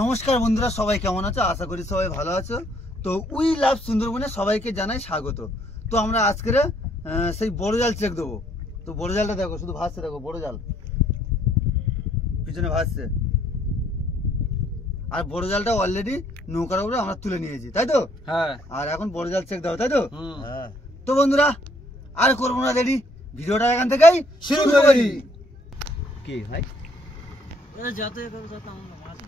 নমস্কার বন্ধুরা, সবাই কেমন আছো? আশা করি সবাই ভালো আছো। তো উই লাভ সুন্দরবনে সবাইকে জানাই স্বাগত। তো আমরা আজকের সেই বড় জাল চেক দেবো। তো বড় জালটা দেখো, শুধু ভাসছে, দেখো বড় জাল পিছনে ভাসছে। আর বড় জালটা অলরেডি নৌকার উপরে আমরা তুলে নিয়েছি, তাই তো? হ্যাঁ। আর এখন বড় জাল চেক দাও, তাই তো? হ্যাঁ। তো বন্ধুরা আর করবো না দেরি, ভিডিওটা এখান থেকেই শুরু করি। কি ভাই যত যত মাছ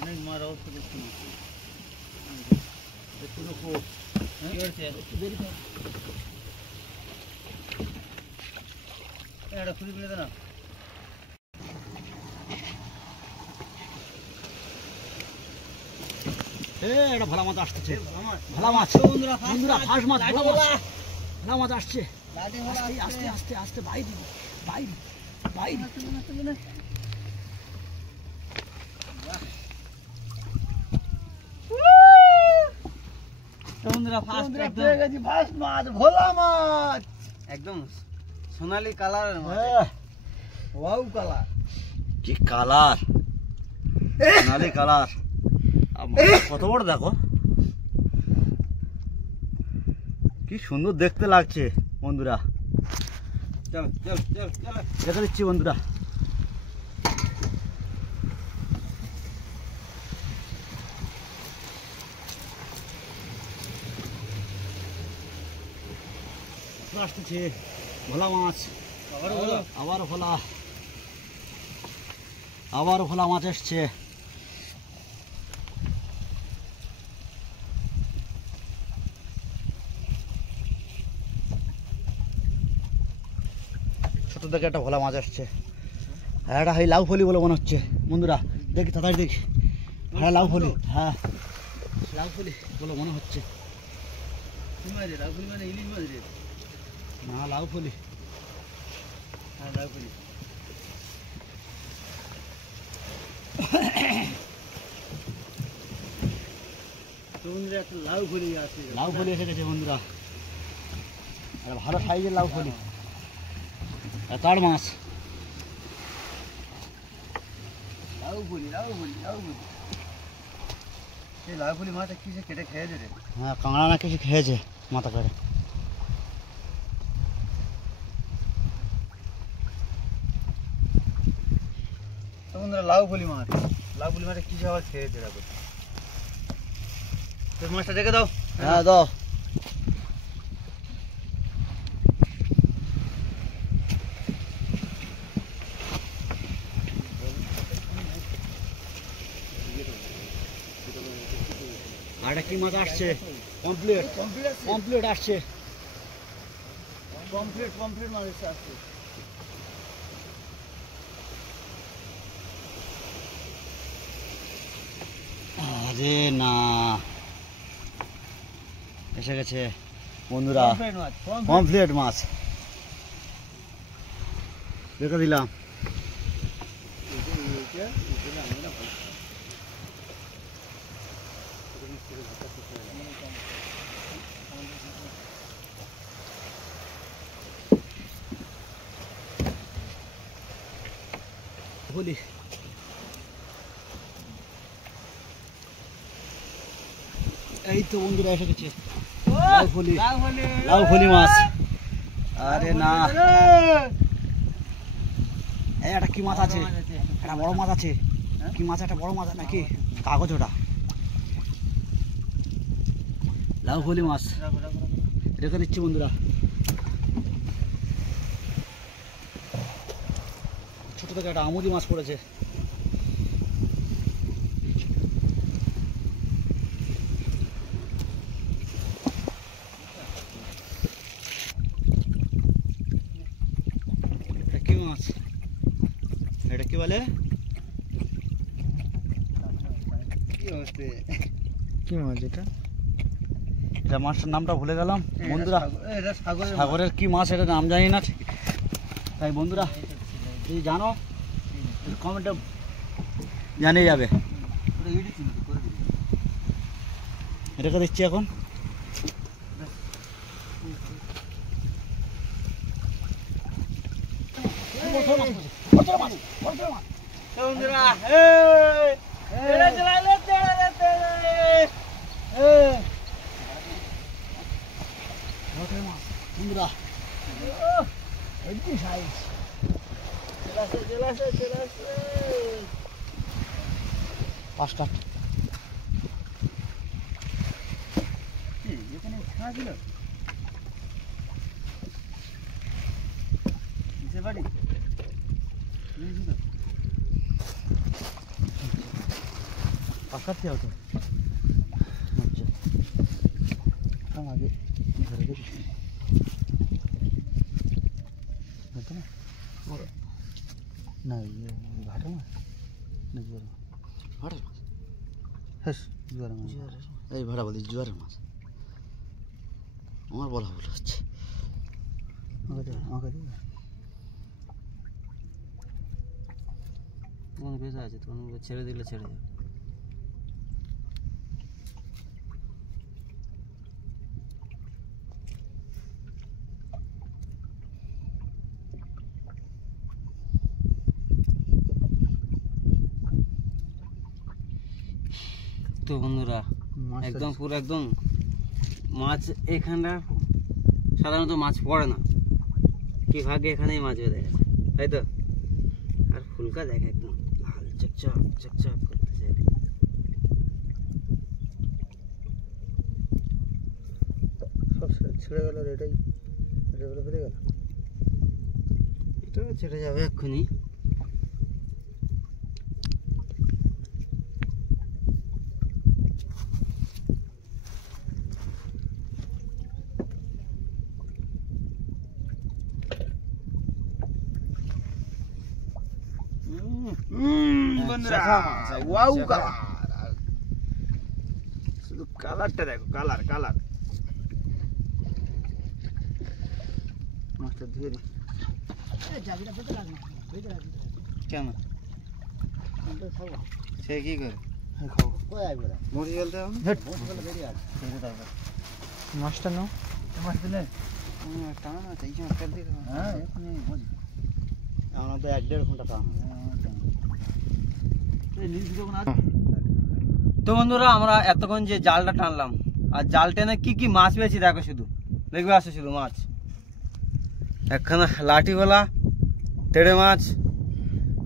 অনেক মার অবস্থা দেখছি এটা খুলে ফেলে দে না। এটা ভালো মাছ আসতেছে, ভালো মাছ বন্ধুরা, ফাঁস মাছ, ভালো মাছ আসছে। আস্তে আস্তে আস্তে বাইরে বাইরে বাইরে ভোলা মাছ, একদম সোনালী কালার। ওয়াও কালার, কি কালার, সোনালী কালার। কত বড় দেখো, কি সুন্দর দেখতে লাগছে বন্ধুরা। চল চল চল চল দেখে দিচ্ছি বন্ধুরা। আসতেছে ভোলা মাছ, আবারও ভোলা, আবারও ভোলা মাছ এসছে। ছোট থেকে একটা ভোলা মাছ আসছে। আর একটা হয় লাউ ফলি বলে মনে হচ্ছে বন্ধুরা, দেখি তাড়াতাড়ি দেখি। হ্যাঁ লাউ ফলি, হ্যাঁ লাউ ফলি বলে মনে হচ্ছে। না লাউ ফলি, হ্যাঁ লাউ ফলি। একটা লাউ ফলি আছে, লাউ ফলি এসে গেছে বন্ধুরা। আর ভালো সাইজের লাউ ফলি, তার মাছ। লাউ ফলি, লাউ ফলি, লাউ ফলি। এই লাউ ফলি মাছটা কি সে কেটে খেয়েছে রে? হ্যাঁ কাঁকড়া না কিছু খেয়েছে মাথা করে। বন্ধুরা লাউ ফলি মাছ, লাউ ফলি মাছটা কি আবার খেয়েছে? দেখো তোর মাছটা রেখে দাও। হ্যাঁ দাও। আর কি মাছ আসছে? কমপ্লিট কমপ্লিট আসছে, কমপ্লিট কমপ্লিট মাছ আসছে। আরে না এসে গেছে বন্ধুরা, কমপ্লিট মাছ রেখে দিলাম। বলি এই তো বন্ধুরা এসে গেছে লাউ ফলি, লাউ ফলি মাছ। আরে না এই একটা কি মাছ আছে, একটা বড় মাছ আছে। কি মাছ? একটা বড় মাছ নাকি কাগজ ওটা। লাউ ফলি মাছ রেখে দিচ্ছি বন্ধুরা। ছোট থেকে একটা আমুদি মাছ পড়েছে। কি মাছ এটা? কি বলে? কি মাছ এটা? এটা মাছটার নামটা ভুলে গেলাম বন্ধুরা। সাগরের কি মাছ এটা নাম জানি না ঠিক। তাই বন্ধুরা যদি জানো কমেন্টে জানিয়ে যাবে। ওটা এডিট চিন্তা করে দিবি। রেখে দিচ্ছি এখন। বন্ধুরা বন্ধুরা হেভি সাইজ। পাঁচটা এখানে ছাড়া ছিল কিসের বাড়ি বুঝেছি তো পাঁচটা থেকে হতো আচ্ছা আগে ধরে দেখিস না ঘাটে না জোয়ার ঘাটের মাছ। হ্যাঁ জোয়ার মাছ এই ভাড়া বলি জোয়ারের মাছ। আমার বলা ভুল হচ্ছে। আমাকে দিবে তোমার বেশ আছে তোমার ছেড়ে দিলে ছেড়ে যাবে। তো বন্ধুরা একদম পুরো একদম মাছ এখানটা সাধারণত মাছ পড়ে না, কি ভাগ্যে এখানেই মাছ বেঁধে গেছে তাই তো। আর ফুলকা দেখ একদম লাল চকচক চকচক করতেছে। সব ছেড়ে গেল। এটাই এটা বলে বেরিয়ে গেল। এটা ছেড়ে যাবে এক্ষুনি। শুধু কালারটা দেখো, কালার কালার। মাছটা ধুয়ে দিই কেন সে কি করে মুড়ি ফেলতে হবে মাছটা নাও। মাছ দিলে টানা না এই সময় ফেলতে হবে। হ্যাঁ এখন বুঝি আমাদের 1-1.5 ঘন্টা কাম। তো বন্ধুরা আমরা এতক্ষণ যে জালটা টানলাম আর জাল টেনে কি কি মাছ পেয়েছি দেখো, শুধু দেখবে আসো শুধু মাছ। একখানা লাঠিওয়ালা তেড়ে মাছ,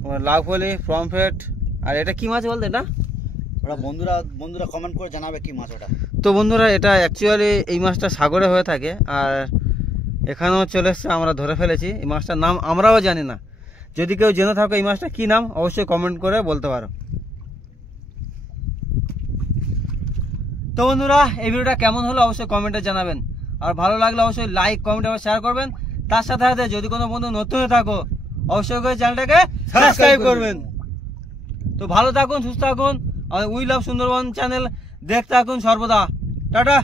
তোমার লাউফলি, পমফ্রেট, আর এটা কি মাছ বলতে এটা? ওরা বন্ধুরা কমেন্ট করে জানাবে কি মাছ ওটা। তো বন্ধুরা এটা অ্যাকচুয়ালি এই মাছটা সাগরে হয়ে থাকে, আর এখানেও চলে এসছে, আমরা ধরে ফেলেছি। এই মাছটার নাম আমরাও জানি না, যদি কেউ জেনে থাকো এই মাছটা কী নাম অবশ্যই কমেন্ট করে বলতে পারো। তো বন্ধুরা এই ভিডিওটা কেমন হলো অবশ্যই কমেন্টে জানাবেন, আর ভালো লাগলে অবশ্যই লাইক কমেন্ট এবং শেয়ার করবেন। তার সাথে সাথে যদি কোনো বন্ধু নতুন হয়ে থাকো অবশ্যই করে চ্যানেলটাকে সাবস্ক্রাইব করবেন। তো ভালো থাকুন, সুস্থ থাকুন, আর উই লাভ সুন্দরবন চ্যানেল দেখতে থাকুন সর্বদা। টাটা।